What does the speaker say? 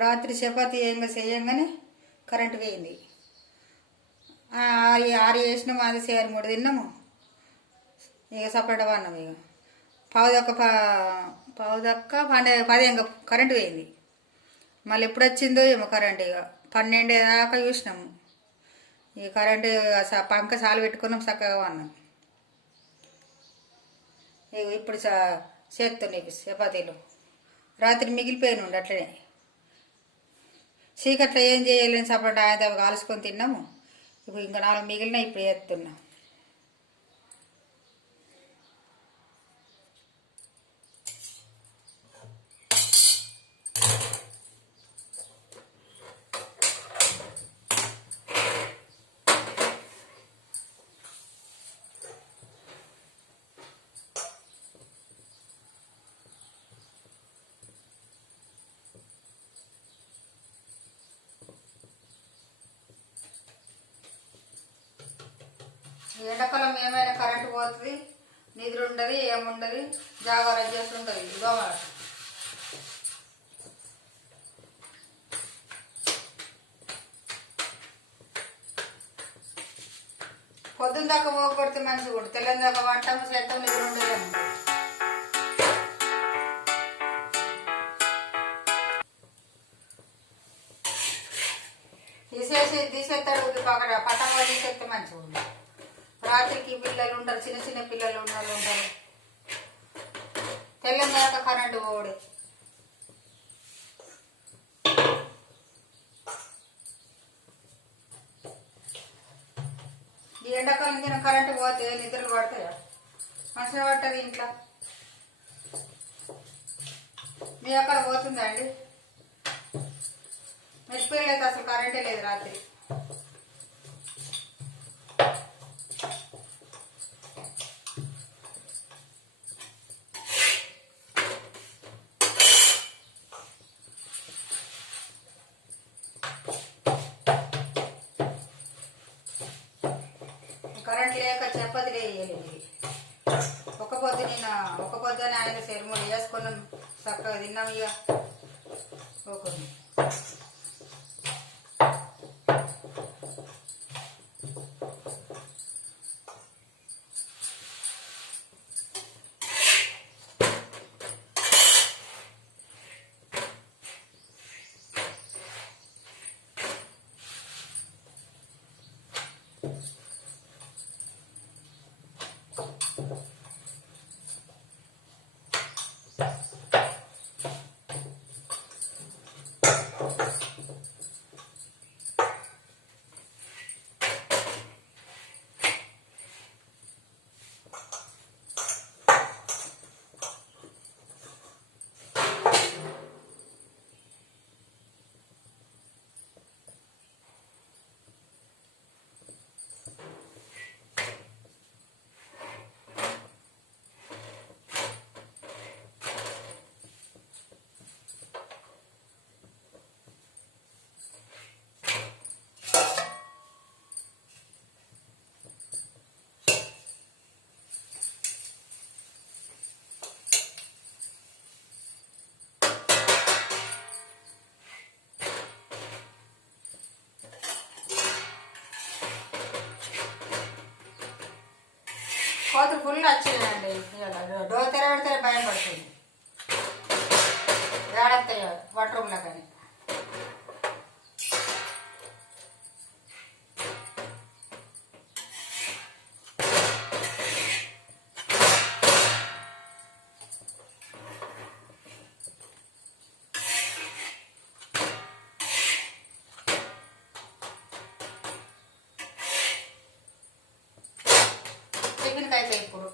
రాత్రి చపాతి చేయంగానే కరెంటు పోయింది. 6 చేసినాము, అది 3 తిన్నాము. ఇక సపరేట్ అన్నాము. ఇక పావుదక్క 10 ఇంకా కరెంటు పోయింది. మళ్ళీ ఎప్పుడు వచ్చిందో ఏమో కరెంటు. ఇక 12 దాకా చూసినాము. ఈ కరెంటు పంక సాలు పెట్టుకున్నాం, చక్కగా అన్నాం. ఇక ఇప్పుడు చేస్తున్నాయి చపాతీలు. రాత్రి మిగిలిపోయిన ఉండి అట్లనే చీకట్లో ఏం చేయలేని సపరేట్ ఆయన కాల్చుకొని తిన్నాము. ఇప్పుడు ఇంకా 4 మిగిలిన ఇప్పుడు చేస్తున్నాం. ఎండాకాలం ఏమైనా కరెంటు పోతుంది, నిద్ర ఉండదు, ఏముండదు, జాగారం చేస్తుంటుంది దోమల. పొద్దున్న దాకా పోగొడితే మంచిగా ఉంటుంది, తెల్లని దాకా వంటము చేస్తాం, నిద్ర ఉండేది. తీసేస్తాడు పక్కన పట్టంగా తీసేస్తే మంచిగా ఉంది. రాత్రికి పిల్లలు ఉంటారు, చిన్న చిన్న పిల్లలు ఉంటారు. తెల్లని దాకా కరెంటు పోవడే. ఈ ఎండాకాలం కింద కరెంటు పోతే నిద్రలు పడతాయా? మంచిగా పడుతుంది ఇంట్లో. మీ అక్కడ పోతుందా అండి? మెచ్చిపోయలేదు, అసలు కరెంటే లేదు రాత్రి. కరెంట్ లేక చపాతీలు వేయలేదు. ఒక పొద్దున ఆయన 3 వేసుకున్నాం, చక్కగా తిన్నాం. ఇక ఒకటి కోతులు ఫుల్ వచ్చినాయండి. డోర్ తెరబడితే భయం పడుతుంది, ఏడతాయి వంట రూమ్లో. కానీ టిఫిన్కి అయితే ఇప్పుడు